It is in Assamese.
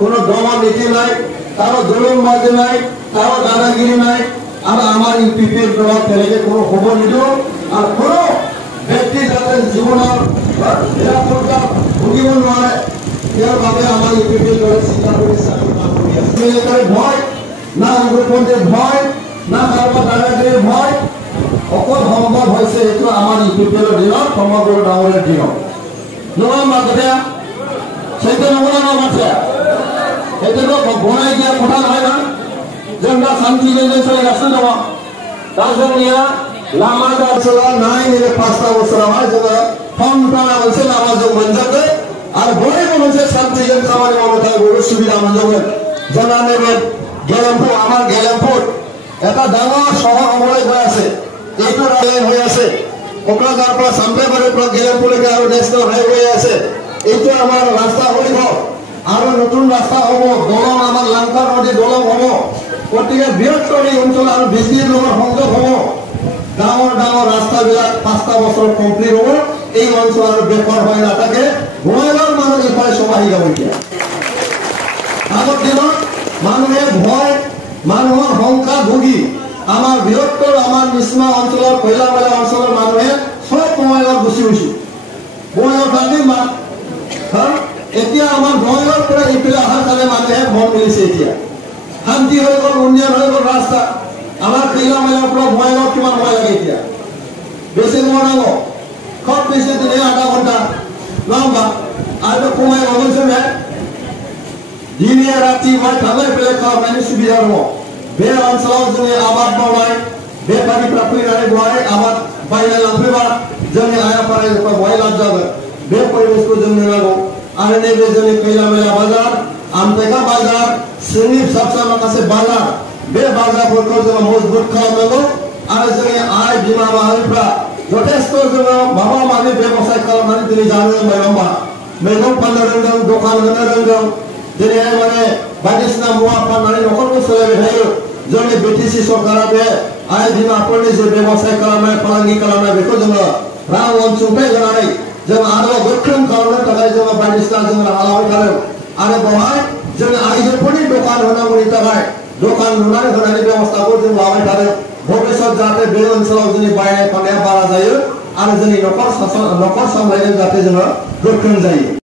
কোনো দমন নীতি নাই, কারো জুলুমবাজি নাই, কারো দাদাগিরি নাই। আর আমার ইউপিপির দল তেনেকে কোনো হব নিদিওঁ। আর কোনো ব্যক্তি যাতে জীবনের নিরাপত্তা ভুগিব নোৱাৰে, ইয়াৰ বাবে আমাৰ ইউপিপিৰ দলে চিন্তা কৰি কাম কৰি আছে। ভয় না উগ্ৰপন্থীৰ ভয়, না কাৰোবাৰ দাদাগিৰিৰ ভয়, অকল সম্ভৱ হৈছে এইটো আমাৰ ইউপিপিৰ দিনত, সমগ্ৰ ডাঙৰীয়াৰ দিনত। নহয় মাতে সেইটো নবনা ন মাতে এইটো বনাই দিয়া কথা নহয় না। जोंना शांति सोलिगासिनो दङ। दा जोंनिया लामा दानसला नाय नैबे 5 बोसोरावहाय जोङो फनफ्राना मोनसे लामा जों मोनजादों आरो बयबो मोनसे शान्तिजों खामानि मावनो थाखाय बयबो सुबिदा मोनजोबगोन। जोंना नैबे गेलेमफु আমাৰ गेलेमफुत এটা ডাঙৰ চহৰ হ'বলৈ গৈ আছে। এইটো ৰেল হৈ আছে কোকৰাঝাৰৰ পৰা চাম্পেবাৰীৰ পৰা गेलेमफুলৈকে আৰু নেশ্যনেল হাইৱে আছে। এইটো আমাৰ ৰাস্তা কৰিব আৰু নতুন ৰাস্তা হ'ব। দলং আমাৰ লাংকা নদী দলং হ'ব। গতিকে বৃহত্তৰ এই অঞ্চল আৰু বিজুলীৰ লগত সংযোগ হ'ব। ডাঙৰ ডাঙৰ ৰাস্তাবিলাক 5টা বছৰ কমপ্লিট হ'ব। এই অঞ্চল আৰু বেকাৰ হৈ নাথাকে। বঙাইগাঁৱৰ মানুহ ইফালে চব আহি যাব। এতিয়া আগৰ দিনত মানুহে ভয়, মানুহৰ শংকা ভুগি আমাৰ বৃহত্তৰ আমাৰ নিচিনা অঞ্চলৰ কয়লামৰা অঞ্চলৰ মানুহে চব বঙাইগাঁৱত গুচি গৈছিল। বঙাইগাঁৱত থাকি এতিয়া আমাৰ বঙাইগাঁৱৰ পৰা এইফালে অহাৰ কাৰণে মানুহে মন মিলিছে। এতিয়া শান্তি হৈ গ'ল, উন্নয়ন হৈ গ'ল ৰাস্তা। আমাৰ কয়লামৰাৰ পৰা বঙাইগাঁৱত কিমান সময় লাগে? এতিয়া বেছি সময় নালাগে, খুব বেছি দিনে আধা ঘণ্টা লম্বা। আৰু কমাই গ'লছে দিনে ৰাতি মই থানায় পেলাই খালাमनायनि सुबिदा दङ। बे ओनसोलाव जोंनि आबाद मावनाय बेफारिफ्रा फैनानै बेवहाय आबाद बायना लांफैबा जोंनि आइ आफाया बेवहाय लाब जागोन। बे परिबेसखौ जोंनो नांगौ। आरो नैबे जोंनि कयलामरा बाजार, आमटेका बाजार, सिंनि फिसा फिसा माखासे बाजार, बे बाजारफोरखौ जोङो मजबुत खालामनांगौ। आरो जोंनि आइ बिमा माहारिफ्रा जथेस्थ' जोङो माबा माबि बेबसाय खालामनानै दिनै जानो रोंबाय नङा होमबा? मैगं फाननो रोंदों, दखान होनो रोंदों। दिनैहाय माने बायदिसिना मुवा फाननानै न'खरखौ सोलायबाय थायो। जोंनि बिटिसि सरकारा बे आइ बिमाफोरनि जे बेबसाय खालामनाय, फालांगि खालामनाय, बेखौ जोङो रां अनसुंथाइ होनानै जों आरोबाव गोख्रों खालामनो थाखाय जोङो बायदिसिना जों राहा लाबाय थादों। आरो बेवहाय जोंनि आइजोफोरनि दखान होनांगौनि थाखाय दखान लुनानै होनायनि बेबस्थाखौ जों लाबाय थादों। भबिष्यत जाहाथे बे ओनसोलाव जोंनि बायनाय फाननाया बारा जायो आरो जोंनि न'खर सामलायनाय जाहाथे जोङो गोख्रों जायो।